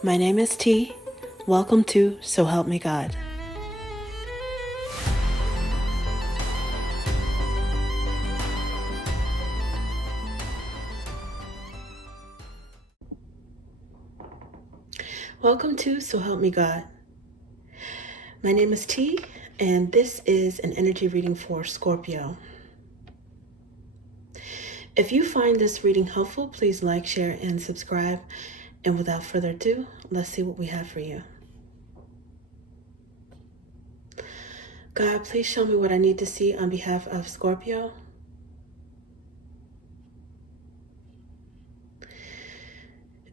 My name is T. Welcome to So Help Me God. Welcome to So Help Me God. My name is T, and this is an energy reading for Scorpio. If you find this reading helpful, please like, share, and subscribe. And without further ado, let's see what we have for you. God, please show me what I need to see on behalf of Scorpio.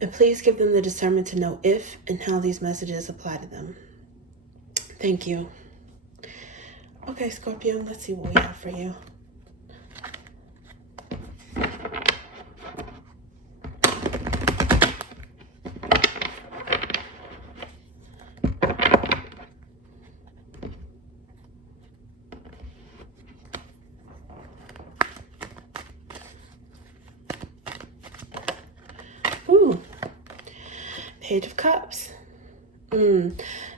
And please give them the discernment to know if and how these messages apply to them. Thank you. Okay, Scorpio, let's see what we have for you. Ooh, Page of Cups.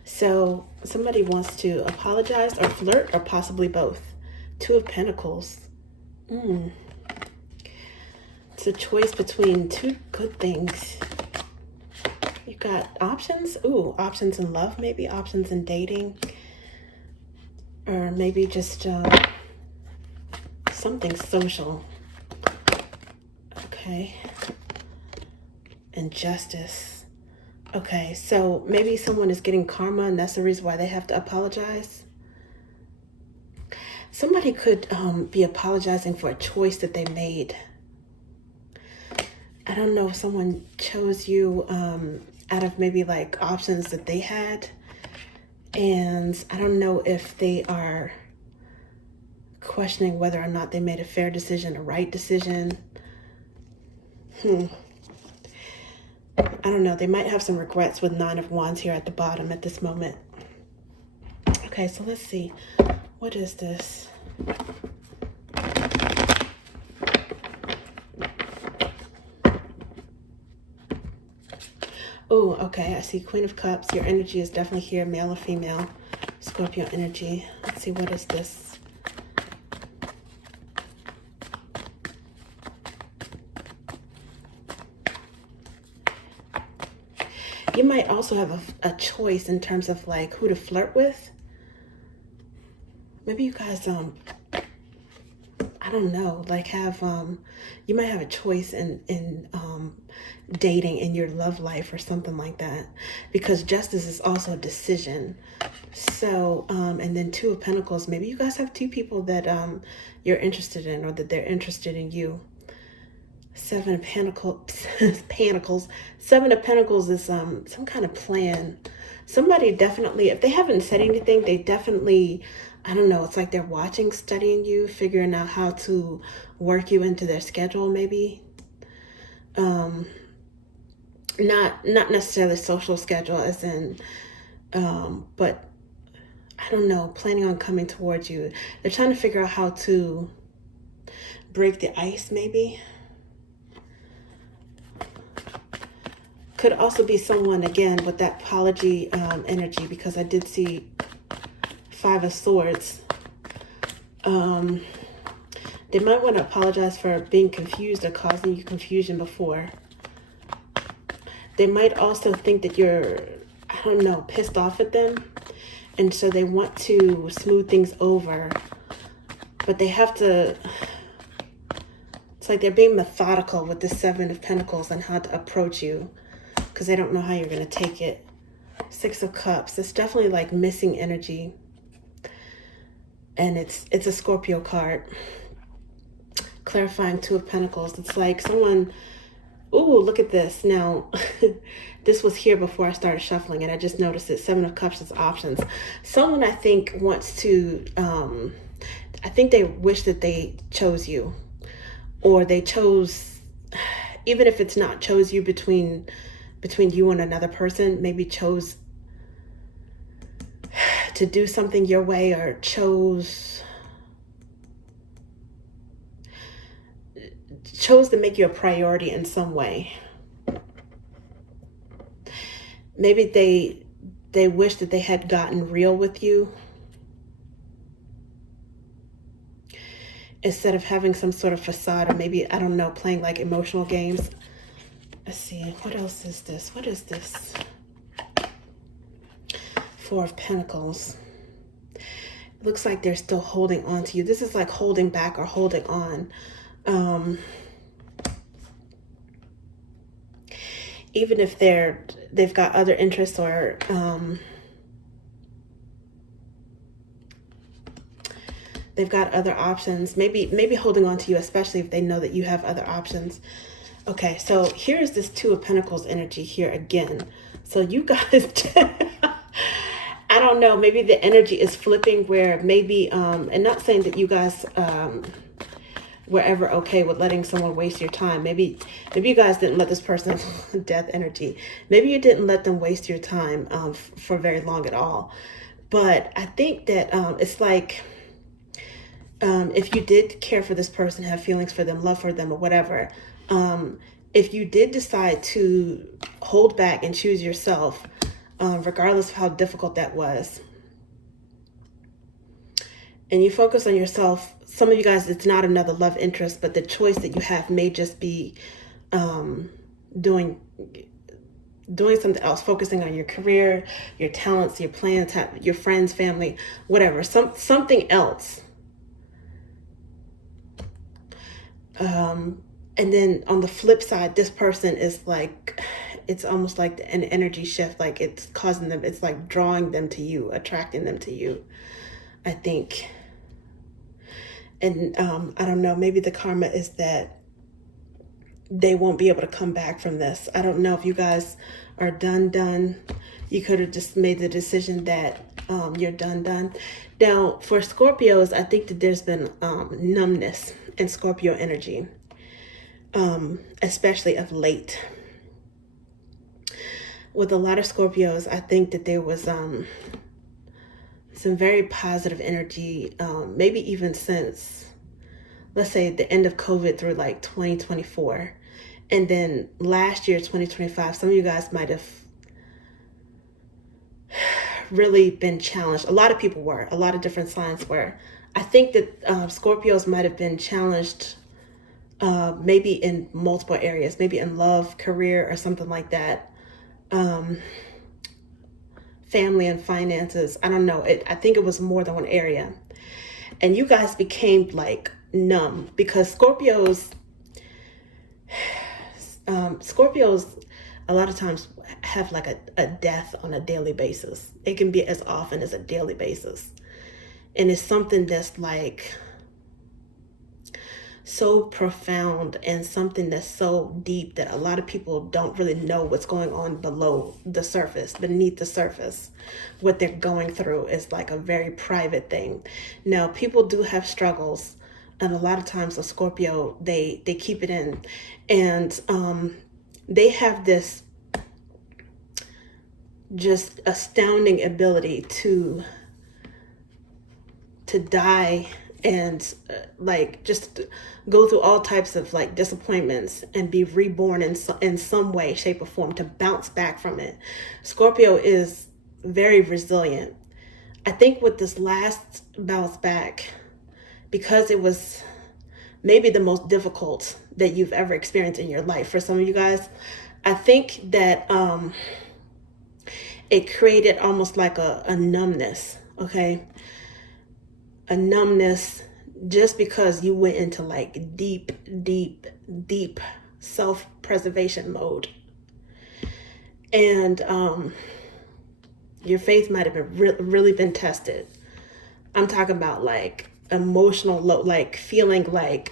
So somebody wants to apologize or flirt or possibly both. Two of Pentacles. It's a choice between two good things. You got options. Ooh, options in love, maybe options in dating, or maybe just something social. Okay. And justice. Okay, so maybe someone is getting karma and that's the reason why they have to apologize. Somebody could be apologizing for a choice that they made. I don't know if someone chose you out of maybe like options that they had. And I don't know if they are questioning whether or not they made a fair decision, a right decision. I don't know. They might have some regrets with Nine of Wands here at the bottom at this moment. Okay, so let's see. What is this? Oh, okay. I see Queen of Cups. Your energy is definitely here, male or female. Scorpio energy. Let's see. What is this? You might also have a choice in terms of like who to flirt with. Maybe you guys, I don't know, like have, you might have a choice in dating in your love life or something like that. Because justice is also a decision. So, and then Two of Pentacles, maybe you guys have two people that you're interested in or that they're interested in you. Seven of Pentacles. Seven of Pentacles is some kind of plan. Somebody definitely, if they haven't said anything, they definitely, I don't know, it's like they're watching, studying you, figuring out how to work you into their schedule maybe. Not necessarily social schedule as in, but I don't know, planning on coming towards you. They're trying to figure out how to break the ice maybe. Could also be someone, again, with that apology energy, because I did see Five of Swords. They might want to apologize for being confused or causing you confusion before. They might also think that you're, I don't know, pissed off at them. And so they want to smooth things over. But they have to, it's like they're being methodical with the Seven of Pentacles and how to approach you, because they don't know how you're going to take it. Six of Cups. It's definitely like missing energy. And it's a Scorpio card. Clarifying Two of Pentacles. It's like someone, ooh, look at this. Now, this was here before I started shuffling and I just noticed that Seven of Cups is options. Someone I think wants to, I think they wish that they chose you. Or they chose, even if it's not chose you between you and another person, maybe chose to do something your way or chose to make you a priority in some way. Maybe they wish that they had gotten real with you instead of having some sort of facade, or maybe, I don't know, playing like emotional games. Let's see, what else is this? What is this? Four of Pentacles. It looks like they're still holding on to you. This is like holding back or holding on. Even if they've got other interests, or they've got other options, maybe holding on to you, especially if they know that you have other options. Okay, so here's this Two of Pentacles energy here again. So you guys, I don't know, maybe the energy is flipping where maybe, and not saying that you guys were ever okay with letting someone waste your time. Maybe you guys didn't let this person, death energy, maybe you didn't let them waste your time for very long at all. But I think that it's like, if you did care for this person, have feelings for them, love for them, or whatever, if you did decide to hold back and choose yourself, regardless of how difficult that was, and you focus on yourself, some of you guys, it's not another love interest, but the choice that you have may just be doing something else, focusing on your career, your talents, your plans, your friends, family, whatever, something else. And then on the flip side, this person is like, it's almost like an energy shift, like it's causing them, it's like drawing them to you, attracting them to you, I think. And I don't know, maybe the karma is that they won't be able to come back from this. I don't know if you guys are done. You could have just made the decision that you're done. Now, for Scorpios, I think that there's been numbness in Scorpio energy, especially of late. With a lot of Scorpios, I think that there was some very positive energy, maybe even since, let's say, the end of COVID through like 2024. And then last year, 2025, some of you guys might have really been challenged. A lot of people were, a lot of different signs were. I think that Scorpios might have been challenged maybe in multiple areas, maybe in love, career, or something like that. Family and finances. I don't know. I think it was more than one area. And you guys became like numb because Scorpios a lot of times have like a death on a daily basis. It can be as often as a daily basis. And it's something that's like so profound and something that's so deep that a lot of people don't really know what's going on below the surface, beneath the surface. What they're going through is like a very private thing. Now, people do have struggles, and a lot of times a Scorpio, they keep it in, and they have this just astounding ability to die and like just go through all types of like disappointments and be reborn in some way, shape, or form, to bounce back from it. Scorpio is very resilient. I think with this last bounce back, because it was maybe the most difficult that you've ever experienced in your life for some of you guys, I think that it created almost like a numbness, okay? A numbness, just because you went into like deep self-preservation mode. And your faith might have been really been tested. I'm talking about like emotional load, like feeling like,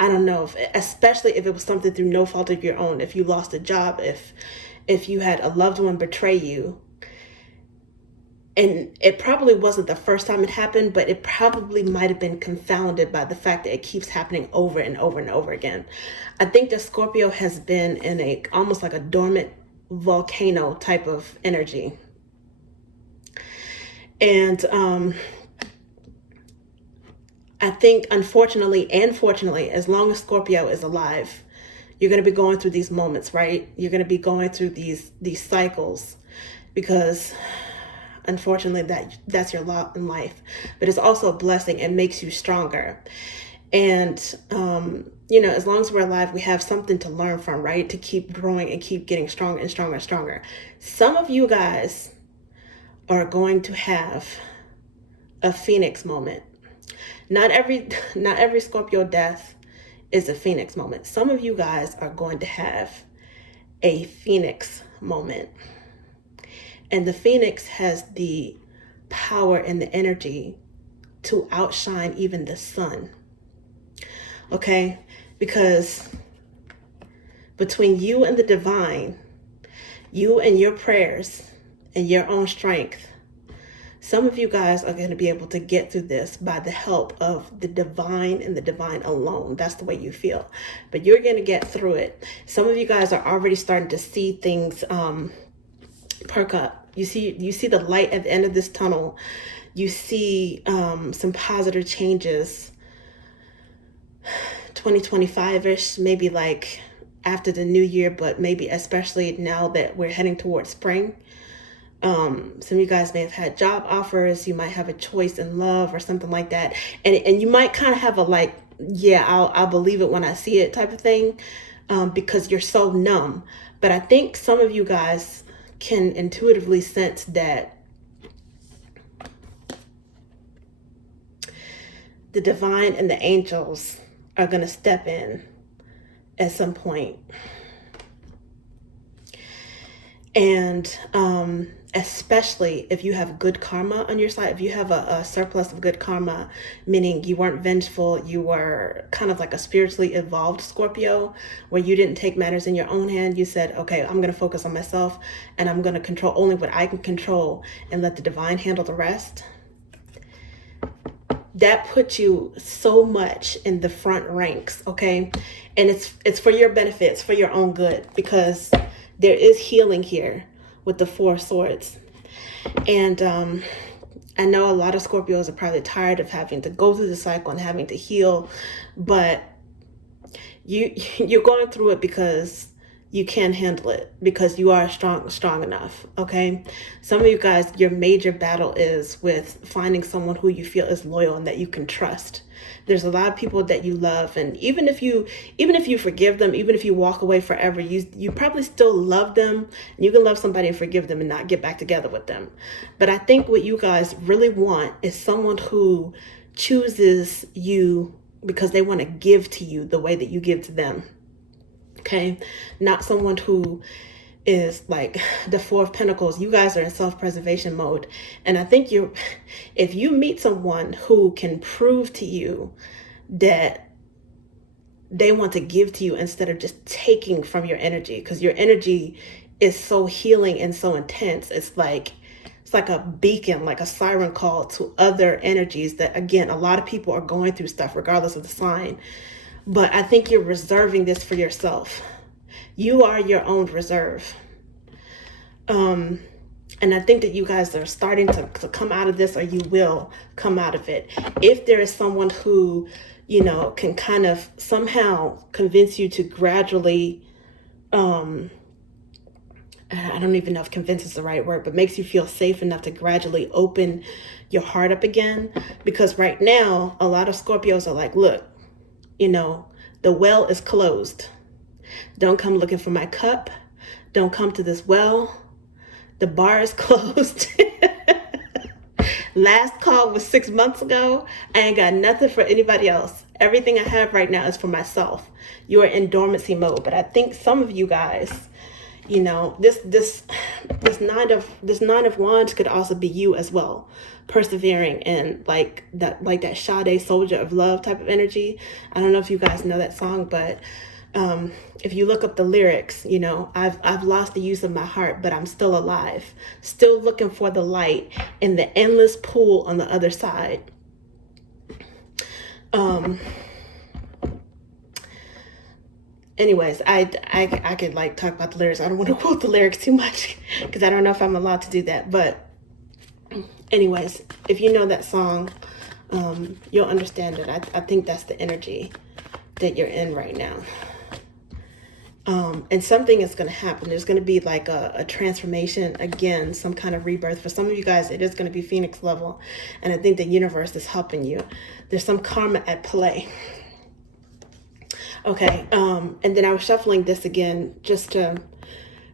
I don't know, especially if it was something through no fault of your own, if you lost a job, if you had a loved one betray you. And it probably wasn't the first time it happened, but it probably might have been confounded by the fact that it keeps happening over and over and over again. I think that Scorpio has been in almost like a dormant volcano type of energy. And I think, unfortunately and fortunately, as long as Scorpio is alive, You're going to be going through these moments, right? You're going to be going through these cycles, because unfortunately that's your lot in life. But it's also a blessing. It makes you stronger. And as long as we're alive, we have something to learn from, right? To keep growing and keep getting stronger and stronger and stronger. Some of you guys are going to have a phoenix moment. Not every Scorpio death is a phoenix moment. Some of you guys are going to have a phoenix moment. And the phoenix has the power and the energy to outshine even the sun. Okay? Because between you and the divine, you and your prayers and your own strength, some of you guys are going to be able to get through this by the help of the divine and the divine alone. That's the way you feel. But you're going to get through it. Some of you guys are already starting to see things perk up. You see the light at the end of this tunnel. You see some positive changes. 2025-ish, maybe like after the new year, but maybe especially now that we're heading towards spring. Some of you guys may have had job offers. You might have a choice in love or something like that. And you might kind of have a like, yeah, I'll believe it when I see it type of thing, because you're so numb. But I think some of you guys can intuitively sense that the divine and the angels are going to step in at some point. And especially if you have good karma on your side, if you have a surplus of good karma, meaning you weren't vengeful, you were kind of like a spiritually evolved Scorpio, where you didn't take matters in your own hand. You said, okay, I'm going to focus on myself and I'm going to control only what I can control and let the divine handle the rest. That puts you so much in the front ranks, okay? And it's for your benefit, it's for your own good, because there is healing here with the 4 swords. And I know a lot of Scorpios are probably tired of having to go through the cycle and having to heal, but you're going through it because you can handle it, because you are strong enough, okay? Some of you guys, your major battle is with finding someone who you feel is loyal and that you can trust. There's a lot of people that you love, and even if you forgive them, even if you walk away forever, you probably still love them. You can love somebody and forgive them and not get back together with them. But I think what you guys really want is someone who chooses you because they want to give to you the way that you give to them. Okay, not someone who is like the 4 of Pentacles. You guys are in self-preservation mode. And I think if you meet someone who can prove to you that they want to give to you instead of just taking from your energy, because your energy is so healing and so intense. It's like a beacon, like a siren call to other energies that, again, a lot of people are going through stuff regardless of the sign. But I think you're reserving this for yourself. You are your own reserve. And I think that you guys are starting to come out of this, or you will come out of it. If there is someone who, can kind of somehow convince you to gradually, I don't even know if convince is the right word, but makes you feel safe enough to gradually open your heart up again. Because right now, a lot of Scorpios are like, look, the well is closed. Don't come looking for my cup. Don't come to this well. The bar is closed. Last call was 6 months ago. I ain't got nothing for anybody else. Everything I have right now is for myself. You are in dormancy mode. But I think some of you guys, this nine of wands could also be you as well, persevering and like that Sade soldier of love type of energy. I don't know if you guys know that song, but if you look up the lyrics, I've lost the use of my heart, but I'm still alive, still looking for the light in the endless pool on the other side. Anyways, I could like talk about the lyrics. I don't want to quote the lyrics too much because I don't know if I'm allowed to do that. But anyways, if you know that song, you'll understand it. I think that's the energy that you're in right now. And something is going to happen. There's going to be like a transformation again, some kind of rebirth. For some of you guys, it is going to be Phoenix level. And I think the universe is helping you. There's some karma at play. Okay. And then I was shuffling this again just to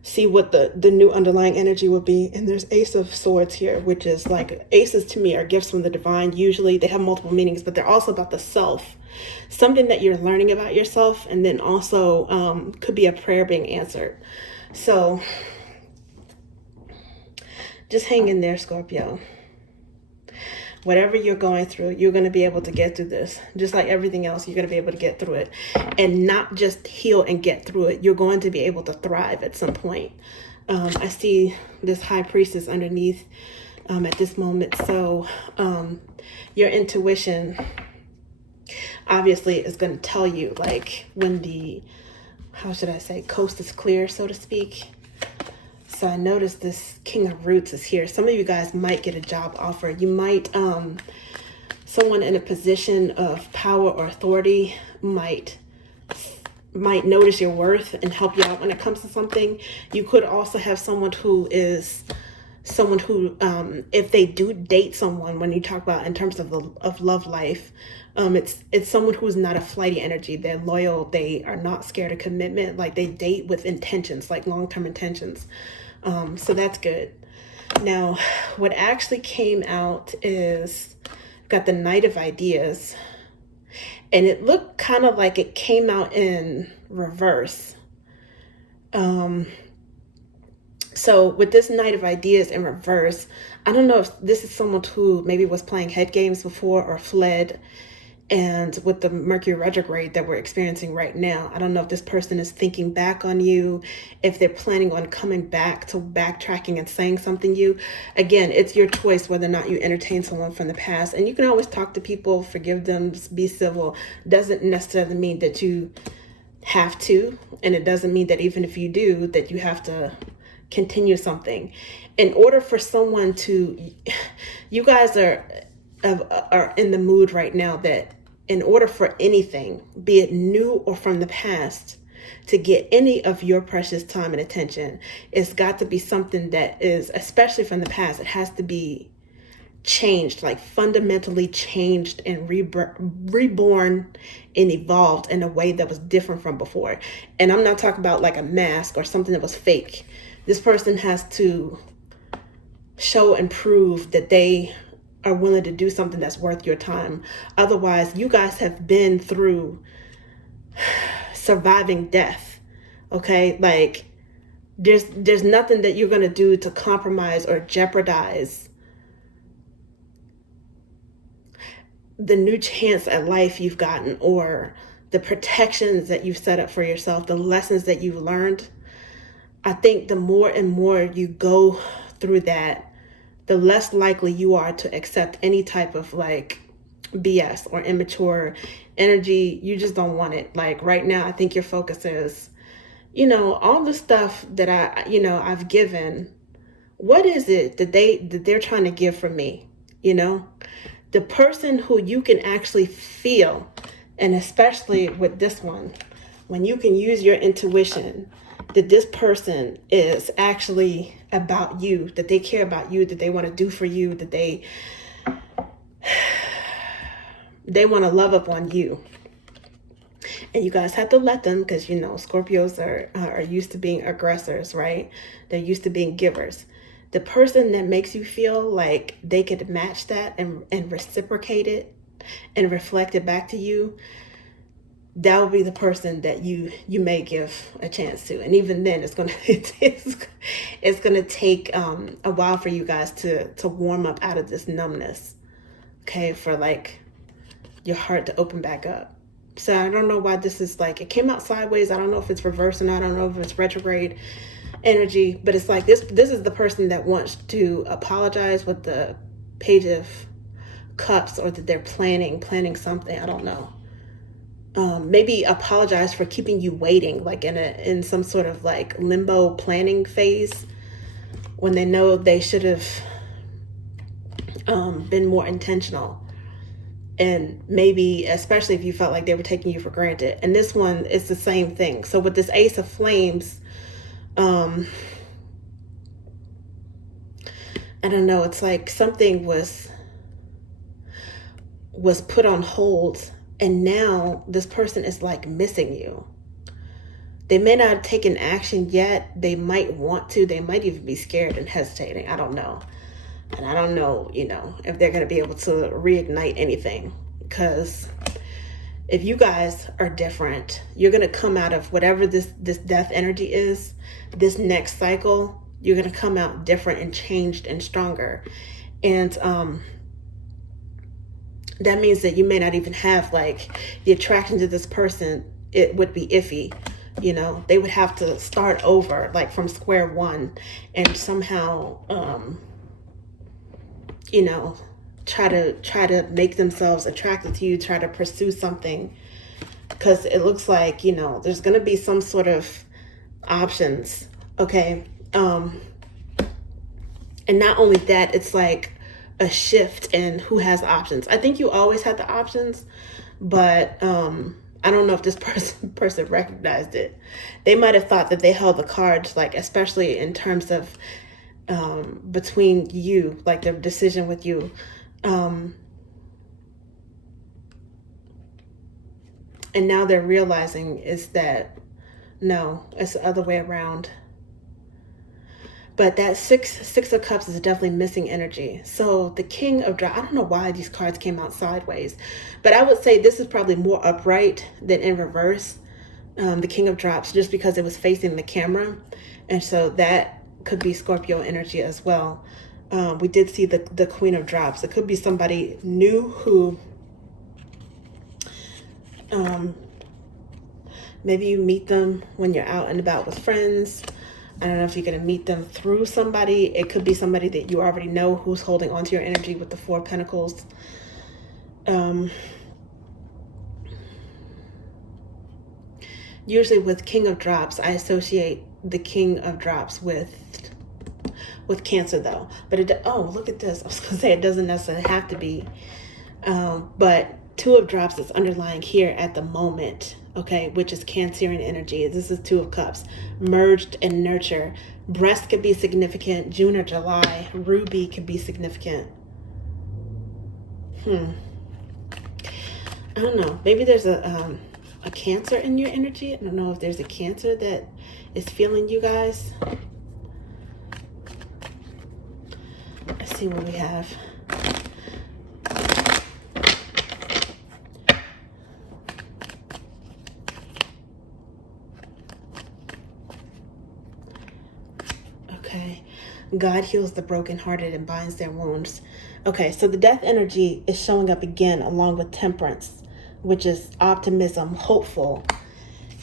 see what the new underlying energy will be. And there's Ace of Swords here, which is like, aces to me are gifts from the divine. Usually they have multiple meanings, but they're also about the self. Something that you're learning about yourself, and then also could be a prayer being answered. So just hang in there, Scorpio. Whatever you're going through, you're going to be able to get through this. Just like everything else, you're going to be able to get through it. And not just heal and get through it. You're going to be able to thrive at some point. I see this high priestess underneath at this moment. So your intuition obviously is going to tell you like when the, how should I say, coast is clear, so to speak. So I noticed this King of Roots is here. Some of you guys might get a job offer. You might, someone in a position of power or authority might notice your worth and help you out when it comes to something. You could also have someone who is someone who, if they do date someone, when you talk about in terms of love life, it's someone who's not a flighty energy. They're loyal. They are not scared of commitment. Like they date with intentions, like long-term intentions. So that's good. Now, what actually came out is got the Knight of Ideas, and it looked kind of like it came out in reverse. So with this Knight of Ideas in reverse, I don't know if this is someone who maybe was playing head games before or fled. And with the Mercury retrograde that we're experiencing right now, I don't know if this person is thinking back on you, if they're planning on coming back to backtracking and saying something to you. Again, it's your choice whether or not you entertain someone from the past. And you can always talk to people, forgive them, be civil. Doesn't necessarily mean that you have to. And it doesn't mean that even if you do, that you have to continue something. In order for someone to, you guys are in the mood right now that in order for anything, be it new or from the past, to get any of your precious time and attention, it's got to be something that is, especially from the past, it has to be changed, like fundamentally changed and reborn and evolved in a way that was different from before. And I'm not talking about like a mask or something that was fake. This person has to show and prove that they are willing to do something that's worth your time. Otherwise, you guys have been through surviving death. Okay? Like there's nothing that you're going to do to compromise or jeopardize the new chance at life you've gotten, or the protections that you've set up for yourself, the lessons that you've learned. I think the more and more you go through that, the less likely you are to accept any type of like BS or immature energy. You just don't want it. Like right now, I think your focus is, all the stuff that I've given. What is it that they're trying to give from me? The person who you can actually feel, and especially with this one, when you can use your intuition, that this person is actually about you, that they care about you, that they want to do for you, that they want to love up on you. And you guys have to let them, because Scorpios are used to being aggressors, right? They're used to being givers. The person that makes you feel like they could match that and reciprocate it and reflect it back to you, that will be the person that you may give a chance to. And even then, it's gonna take a while for you guys to warm up out of this numbness. Okay, for like your heart to open back up. So I don't know why this is like, it came out sideways. I don't know if it's reverse or not. I don't know if it's retrograde energy, but it's like this is the person that wants to apologize with the Page of Cups, or that they're planning something. I don't know. Maybe apologize for keeping you waiting, like in some sort of like limbo planning phase, when they know they should have been more intentional. And maybe, especially if you felt like they were taking you for granted. And this one is the same thing. So with this Ace of Flames, I don't know, it's like something was put on hold, and now this person is like missing you. They may not have taken action yet. They might want to. They might even be scared and hesitating. I don't know. And I don't know, if they're going to be able to reignite anything. Because if you guys are different, you're going to come out of whatever this death energy is, this next cycle, you're going to come out different and changed and stronger. And that means that you may not even have like the attraction to this person. It would be iffy. They would have to start over, like from square one, and somehow, try to make themselves attracted to you, try to pursue something, because it looks like, there's going to be some sort of options. Okay. And not only that, it's like a shift in who has options. I think you always had the options, but, I don't know if this person recognized it. They might have thought that they held the cards, like, especially in terms of between you, like the decision with you. And now they're realizing is that, no, it's the other way around. But that six of cups is definitely missing energy. So the King of Drops, I don't know why these cards came out sideways, but I would say this is probably more upright than in reverse. The King of Drops, just because it was facing the camera. And so that could be Scorpio energy as well. We did see the Queen of Drops. It could be somebody new who, maybe you meet them when you're out and about with friends. I don't know if you're going to meet them through somebody. It could be somebody that you already know who's holding onto your energy with the Four of Pentacles. Usually with King of Drops, I associate the King of Drops with Cancer, though. But oh, look at this. I was going to say it doesn't necessarily have to be. But Two of Drops is underlying here at the moment. Okay, which is Cancerian energy. This is Two of Cups. Merged and nurture. Breast could be significant. June or July. Ruby could be significant. I don't know. Maybe there's a Cancer in your energy. I don't know if there's a Cancer that is feeling you guys. Let's see what we have. God heals the brokenhearted and binds their wounds. Okay, so the death energy is showing up again along with temperance, which is optimism, hopeful,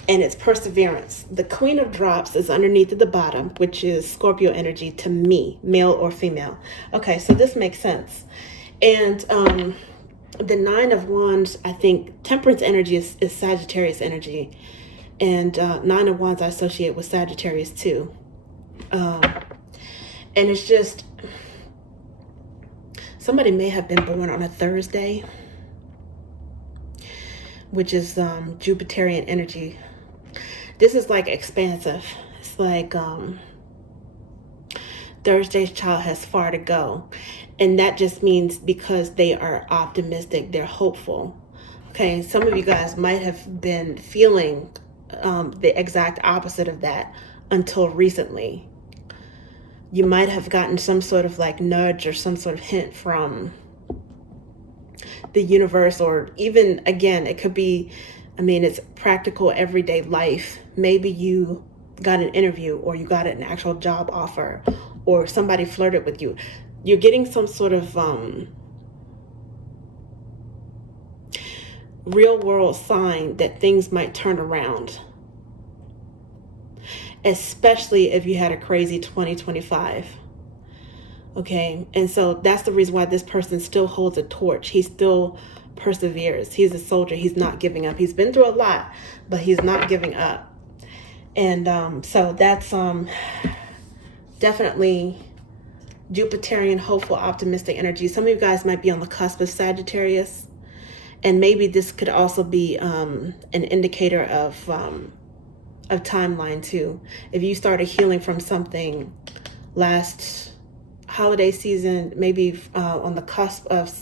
and it's perseverance. The Queen of Drops is underneath at the bottom, which is Scorpio energy to me, male or female. Okay, so this makes sense. And the Nine of Wands, I think temperance energy is Sagittarius energy. And Nine of Wands I associate with Sagittarius too. And it's just, somebody may have been born on a Thursday, which is Jupiterian energy. This is like expansive. It's like Thursday's child has far to go. And that just means because they are optimistic, they're hopeful. Okay, some of you guys might have been feeling the exact opposite of that until recently. You might have gotten some sort of like nudge or some sort of hint from the universe, or even, again, it could be, I mean, it's practical everyday life. Maybe you got an interview, or you got an actual job offer, or somebody flirted with you. You're getting some sort of real world sign that things might turn around. Especially if you had a crazy 2025. Okay, and so that's the reason why this person still holds a torch. He still perseveres. He's a soldier. He's not giving up. He's been through a lot, but he's not giving up. And so that's definitely Jupiterian, hopeful, optimistic energy. Some of you guys might be on the cusp of Sagittarius. And maybe this could also be an indicator of timeline too. If you started healing from something last holiday season, maybe on the cusp of,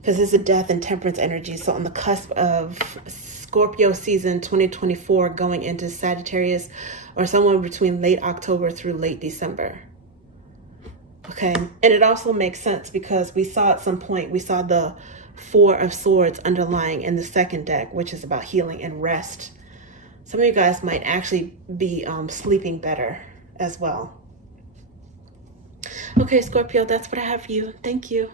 because it's a death and temperance energy, so on the cusp of Scorpio season 2024 going into Sagittarius, or somewhere between late October through late December. Okay, and it also makes sense because we saw at some point, we saw the Four of Swords underlying in the second deck, which is about healing and rest. Some of you guys might actually be sleeping better as well. Okay, Scorpio, that's what I have for you. Thank you.